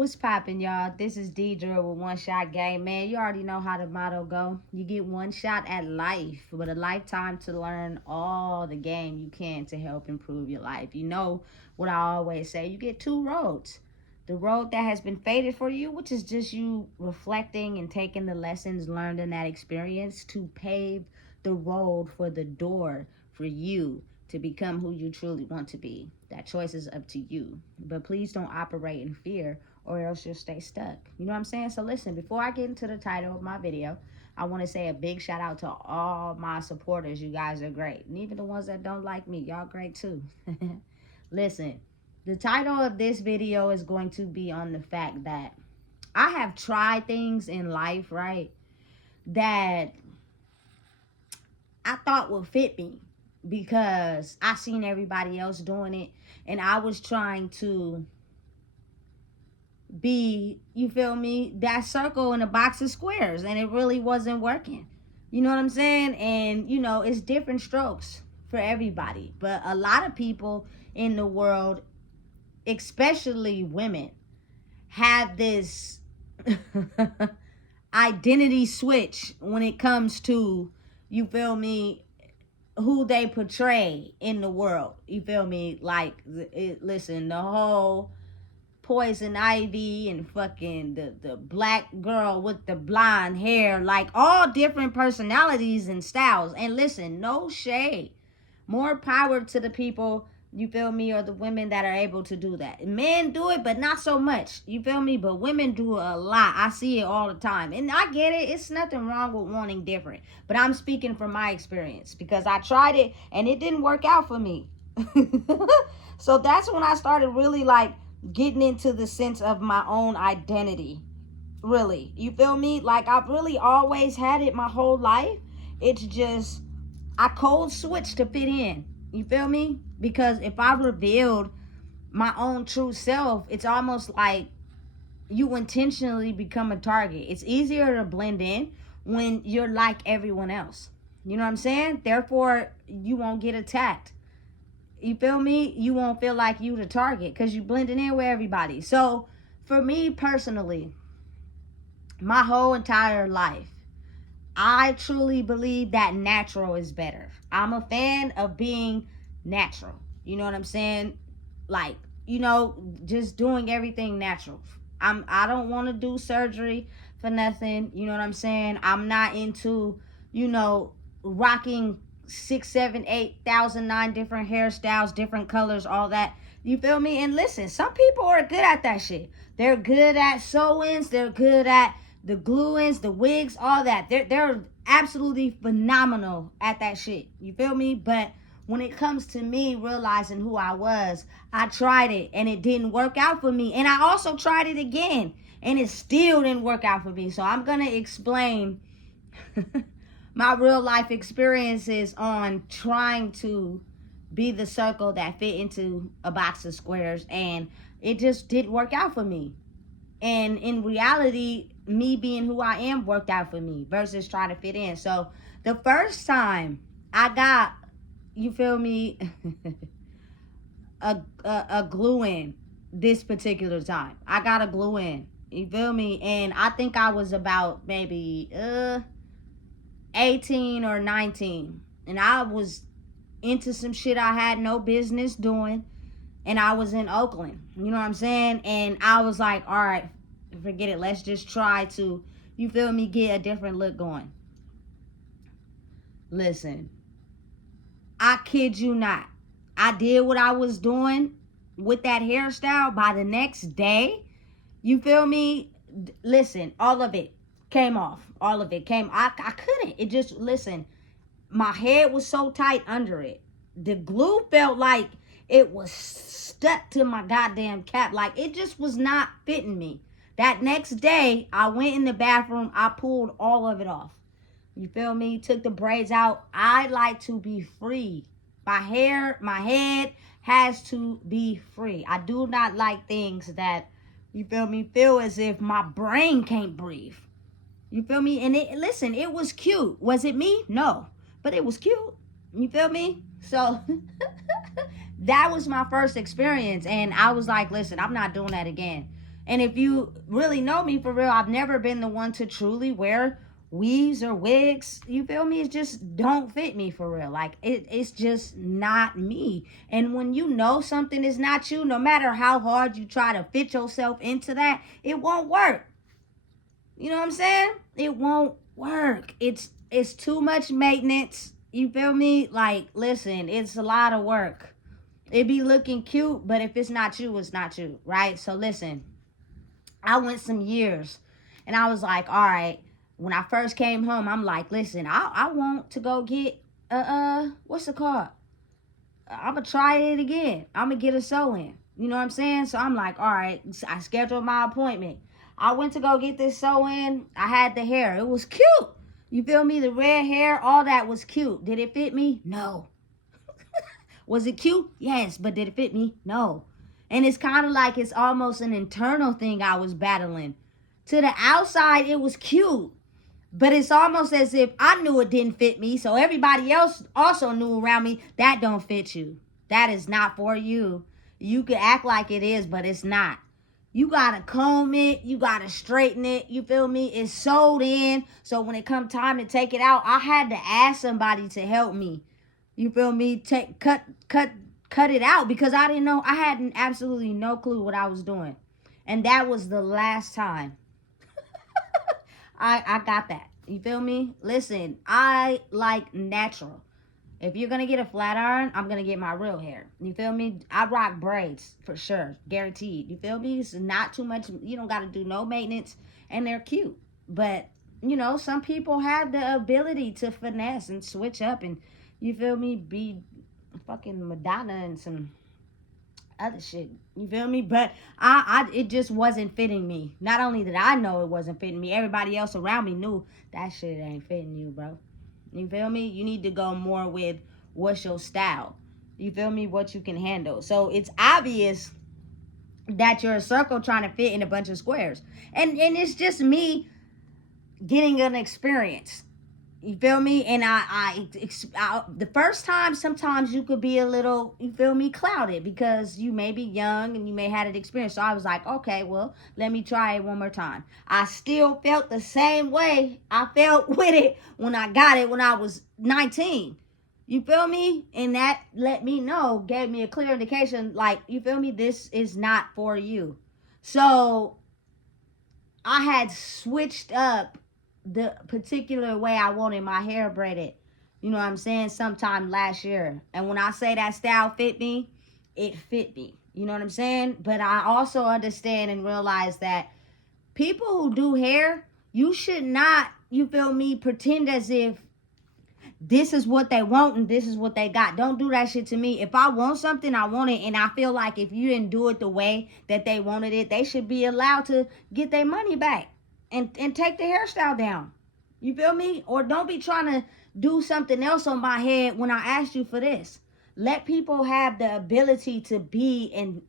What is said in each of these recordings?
What's poppin', y'all? This is Deidre with One Shot Game. Man, you already know how the motto go. You get one shot at life, but a lifetime to learn all the game you can to help improve your life. You know what I always say, you get two roads. The road that has been fated for you, which is just you reflecting and taking the lessons learned in that experience to pave the road for the door for you to become who you truly want to be. That choice is up to you. But please don't operate in fear or else you'll stay stuck. You know what I'm saying? So listen, before I get into the title of my video, I want to say a big shout out to all my supporters. You guys are great. And even the ones that don't like me, y'all great too. Listen, the title of this video is going to be on the fact that I have tried things in life, right, that I thought would fit me because I seen everybody else doing it and I was trying to be, you feel me, that circle in a box of squares, and it really wasn't working. You know what I'm saying? And you know, it's different strokes for everybody, but a lot of people in the world, especially women, have this identity switch when it comes to, you feel me, who they portray in the world. You feel me? Like, listen, the whole Poison Ivy and fucking the black girl with the blonde hair, like all different personalities and styles. And listen, no shade. More power to the people, you feel me, or the women that are able to do that. Men do it, but not so much. You feel me? But women do it a lot. I see it all the time. And I get it. It's nothing wrong with wanting different. But I'm speaking from my experience because I tried it and it didn't work out for me. So that's when I started really like getting into the sense of my own identity. Really. You feel me? Like I've really always had it my whole life. It's just I cold switched to fit in. You feel me? Because if I revealed my own true self, it's almost like you intentionally become a target. It's easier to blend in when you're like everyone else. You know what I'm saying? Therefore, you won't get attacked. You feel me? You won't feel like you the target because you blending in with everybody. So for me personally, my whole entire life, I truly believe that natural is better. I'm a fan of being natural. You know what I'm saying? Like, you know, just doing everything natural. I don't want to do surgery for nothing. You know what I'm saying? I'm not into, you know, rocking 6, 7, 8, 1,009 different hairstyles, different colors, all that. You feel me? And listen, some people are good at that shit. They're good at sew-ins. They're good at the glue-ins, the wigs, all that. They're absolutely phenomenal at that shit. You feel me? But when it comes to me realizing who I was, I tried it and it didn't work out for me. And I also tried it again and it still didn't work out for me. So I'm going to explain my real life experiences on trying to be the circle that fit into a box of squares, and it just didn't work out for me. And in reality, me being who I am worked out for me versus trying to fit in. So the first time I got, you feel me, a glue in this particular time, I got a glue in. You feel me? And I think I was about maybe 18 or 19, and I was into some shit I had no business doing, and I was in Oakland, you know what I'm saying? And I was like, all right, forget it, let's just try to, you feel me, get a different look going. Listen, I kid you not, I did what I was doing with that hairstyle. By the next day, you feel me, listen, all of it came off. All of it came. I couldn't. It just, listen, my head was so tight under it. The glue felt like it was stuck to my goddamn cap. Like it just was not fitting me. That next day, I went in the bathroom. I pulled all of it off. You feel me? Took the braids out. I like to be free. My hair, my head has to be free. I do not like things that, you feel me, feel as if my brain can't breathe. You feel me? And it, listen, it was cute. Was it me? No. But it was cute. You feel me? So that was my first experience. And I was like, listen, I'm not doing that again. And if you really know me for real, I've never been the one to truly wear weaves or wigs. You feel me? It just don't fit me for real. Like it's just not me. And when you know something is not you, no matter how hard you try to fit yourself into that, it won't work. You know what I'm saying? It won't work. It's too much maintenance. You feel me? Like, listen, it's a lot of work. It be looking cute, but if it's not you, it's not you, right? So listen, I went some years and I was like, all right, when I first came home, I'm like, listen, I want to go get what's it called? I'm gonna try it again. I'm gonna get a sew in. You know what I'm saying? So I'm like, all right, I scheduled my appointment. I went to go get this sew in. I had the hair. It was cute. You feel me? The red hair, all that was cute. Did it fit me? No. Was it cute? Yes, but did it fit me? No. And it's kind of like it's almost an internal thing I was battling. To the outside, it was cute. But it's almost as if I knew it didn't fit me, so everybody else also knew around me, that don't fit you. That is not for you. You can act like it is, but it's not. You gotta comb it, you gotta straighten it, you feel me? It's sewed in, so when it come time to take it out, I had to ask somebody to help me. You feel me? Cut it out, because I didn't know. I had absolutely no clue what I was doing. And that was the last time I got that. You feel me? Listen, I like natural. If you're going to get a flat iron, I'm going to get my real hair. You feel me? I rock braids for sure. Guaranteed. You feel me? It's not too much. You don't got to do no maintenance. And they're cute. But, you know, some people have the ability to finesse and switch up and, you feel me, be fucking Madonna and some other shit. You feel me? But it just wasn't fitting me. Not only did I know it wasn't fitting me, everybody else around me knew that shit ain't fitting you, bro. You feel me? You need to go more with what's your style. You feel me? What you can handle. So it's obvious that you're a circle trying to fit in a bunch of squares. And it's just me getting an experience. You feel me? And I the first time, sometimes you could be a little, you feel me, clouded because you may be young and you may have an experience. So I was like, okay, well, let me try it one more time. I still felt the same way I felt with it when I got it when I was 19. You feel me? And that let me know, gave me a clear indication, like, you feel me? This is not for you. So I had switched up the particular way I wanted my hair braided, you know what I'm saying, sometime last year. And when I say that style fit me, it fit me. You know what I'm saying? But I also understand and realize that people who do hair, you should not, you feel me, pretend as if this is what they want and this is what they got. Don't do that shit to me. If I want something, I want it. And I feel like if you didn't do it the way that they wanted it, they should be allowed to get their money back. And take the hairstyle down. You feel me? Or don't be trying to do something else on my head when I asked you for this. Let people have the ability to be in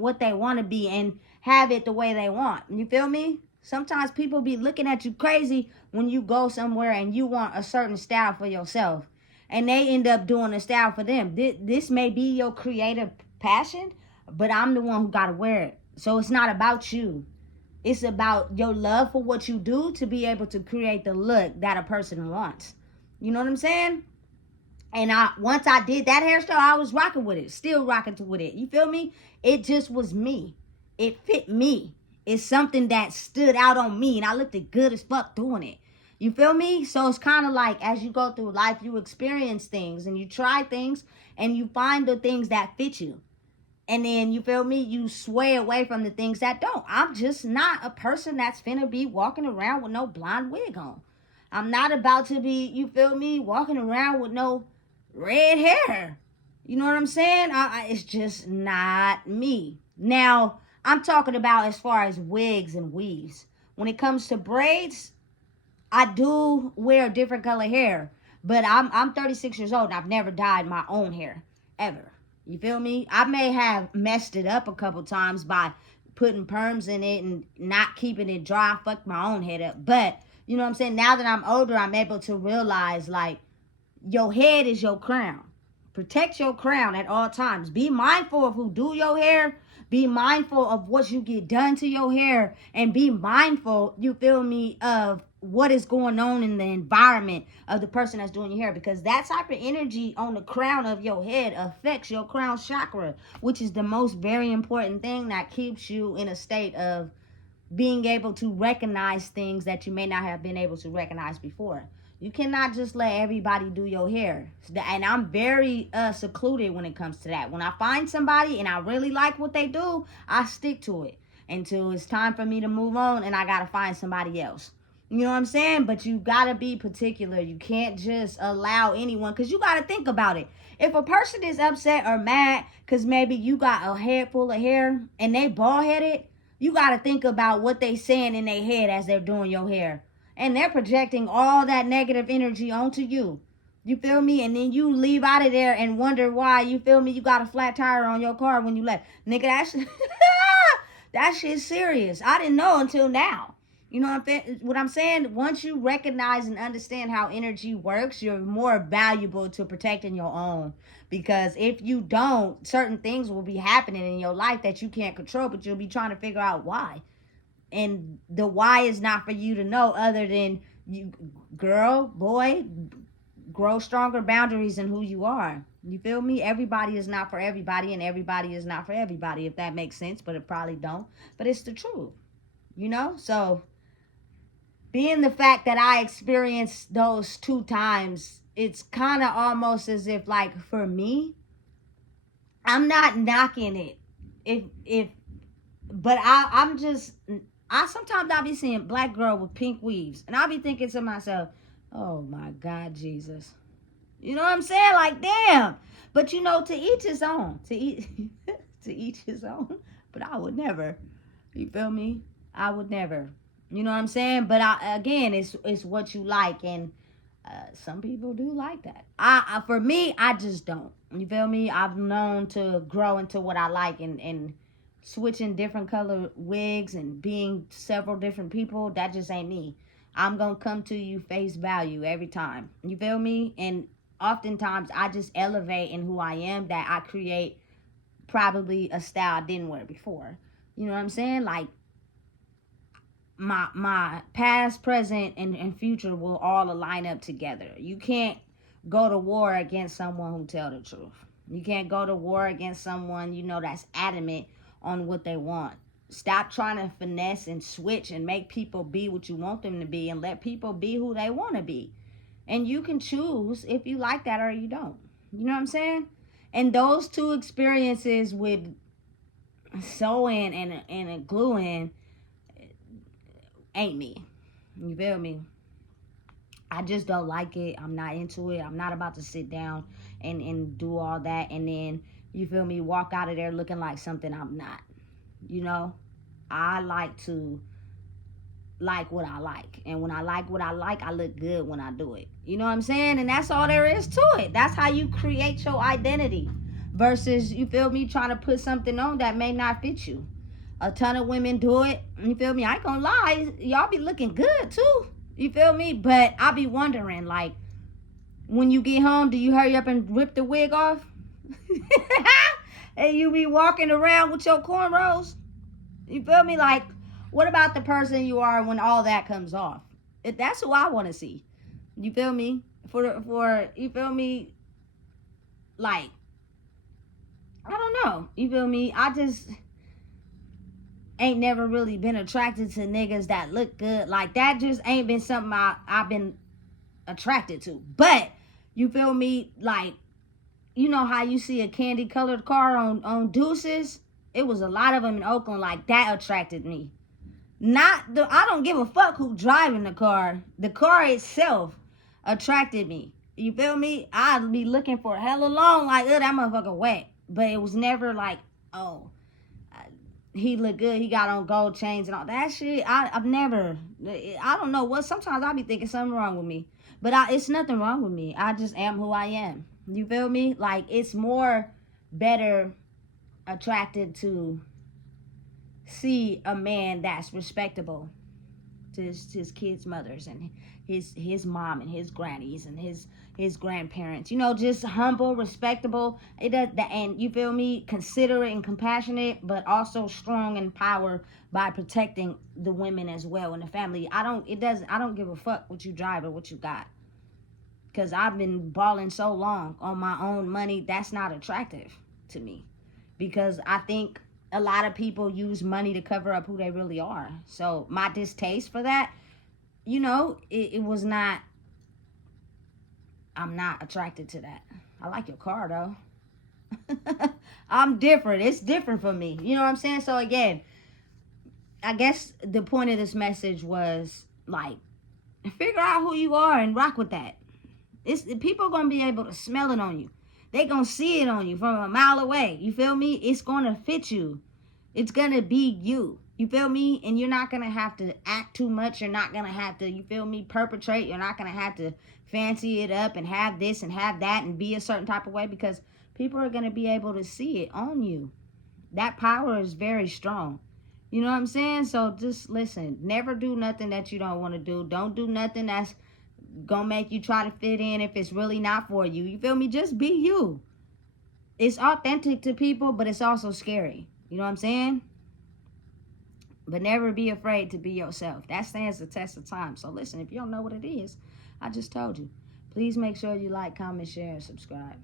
what they want to be and have it the way they want. You feel me? Sometimes people be looking at you crazy when you go somewhere and you want a certain style for yourself. And they end up doing a style for them. This may be your creative passion, but I'm the one who got to wear it. So it's not about you. It's about your love for what you do to be able to create the look that a person wants. You know what I'm saying? And once I did that hairstyle, I was rocking with it. Still rocking with it. You feel me? It just was me. It fit me. It's something that stood out on me. And I looked good as fuck doing it. You feel me? So it's kind of like as you go through life, you experience things and you try things and you find the things that fit you. And then, you feel me, you sway away from the things that don't. I'm just not a person that's finna be walking around with no blonde wig on. I'm not about to be, you feel me, walking around with no red hair. You know what I'm saying? It's just not me. Now, I'm talking about as far as wigs and weaves. When it comes to braids, I do wear different color hair. But I'm 36 years old and I've never dyed my own hair, ever. You feel me? I may have messed it up a couple times by putting perms in it and not keeping it dry. I fucked my own head up. But, you know what I'm saying? Now that I'm older, I'm able to realize, like, your head is your crown. Protect your crown at all times. Be mindful of who do your hair. Be mindful of what you get done to your hair, and be mindful, you feel me, of what is going on in the environment of the person that's doing your hair, because that type of energy on the crown of your head affects your crown chakra, which is the most very important thing that keeps you in a state of being able to recognize things that you may not have been able to recognize before. You cannot just let everybody do your hair. And I'm very secluded when it comes to that. When I find somebody and I really like what they do, I stick to it until it's time for me to move on and I got to find somebody else. You know what I'm saying? But you got to be particular. You can't just allow anyone, because you got to think about it. If a person is upset or mad because maybe you got a head full of hair and they bald headed, you got to think about what they saying in their head as they're doing your hair. And they're projecting all that negative energy onto you. You feel me? And then you leave out of there and wonder why, you feel me, you got a flat tire on your car when you left. Nigga, that shit's serious. I didn't know until now. You know what I'm saying? Once you recognize and understand how energy works, you're more valuable to protecting your own. Because if you don't, certain things will be happening in your life that you can't control, but you'll be trying to figure out why. And the why is not for you to know, other than you, girl, boy, grow stronger boundaries in who you are. You feel me? Everybody is not for everybody, and everybody is not for everybody, if that makes sense, but it probably don't. But it's the truth, you know? So being the fact that I experienced those 2 times, it's kind of almost as if, like, for me, I'm not knocking it. But I'm just, sometimes I'll be seeing black girl with pink weaves, and I'll be thinking to myself, oh my God, Jesus. You know what I'm saying? Like, damn. But you know, to each his own. To each his own. But I would never. You feel me? I would never. You know what I'm saying? But again, it's what you like, and some people do like that. For me, I just don't. You feel me? I've known to grow into what I like, and switching different color wigs and being several different people, that just ain't me. I'm gonna come to you face value every time. You feel me? And oftentimes I just elevate in who I am, that I create probably a style I didn't wear before. You know what I'm saying? Like, my past, present, and future will all align up together. You can't go to war against someone who tell the truth. You can't go to war against someone, you know, that's adamant on what they want. Stop trying to finesse and switch and make people be what you want them to be, and let people be who they want to be. And you can choose if you like that or you don't. You know what I'm saying? And those 2 experiences with sewing and gluing ain't me. You feel me? I just don't like it. I'm not into it. I'm not about to sit down and do all that and then, you feel me, walk out of there looking like something I'm not. You know? I like to like what I like. And when I like what I like, I look good when I do it. You know what I'm saying? And that's all there is to it. That's how you create your identity. Versus, you feel me, trying to put something on that may not fit you. A ton of women do it. You feel me? I ain't gonna lie. Y'all be looking good too. You feel me? But I be wondering, like, when you get home, do you hurry up and rip the wig off? And you be walking around with your cornrows? You feel me? Like, what about the person you are when all that comes off? That's who I want to see. You feel me? For you feel me? Like, I don't know. You feel me? I just ain't never really been attracted to niggas that look good. Like, that just ain't been something I've been attracted to. But, you feel me? Like, you know how you see a candy colored car on Deuces? It was a lot of them in Oakland. Like, that attracted me. I don't give a fuck who driving the car. The car itself attracted me. You feel me? I'd be looking for hella long, like, that motherfucker wet. But it was never like, oh, he look good, he got on gold chains and all that shit. I've never, I don't know what, sometimes I be thinking something wrong with me. But it's nothing wrong with me. I just am who I am. You feel me? Like, it's more better attracted to see a man that's respectable to his kids' mothers and his mom and his grannies and his grandparents. You know, just humble, respectable. It does that, and you feel me, considerate and compassionate, but also strong in power by protecting the women as well in the family. I don't give a fuck what you drive or what you got. Cause I've been balling so long on my own money, that's not attractive to me. Because I think a lot of people use money to cover up who they really are. So my distaste for that, you know, it was not. I'm not attracted to that. I like your car though. I'm different. It's different for me. You know what I'm saying? So again, I guess the point of this message was like, figure out who you are and rock with that. It's people are gonna be able to smell it on you. They gonna see it on you from a mile away. You feel me? It's gonna fit you. It's gonna be you. You feel me? And you're not gonna have to act too much. You're not gonna have to, you feel me, perpetrate. You're not gonna have to fancy it up and have this and have that and be a certain type of way, because people are gonna be able to see it on you. That power is very strong. You know what I'm saying? So just listen. Never do nothing that you don't want to do. Don't do nothing that's gonna make you try to fit in if it's really not for you. You feel me? Just be you. It's authentic to people, but it's also scary. You know what I'm saying? But never be afraid to be yourself. That stands the test of time. So listen, if you don't know what it is, I just told you. Please make sure you like, comment, share, and subscribe.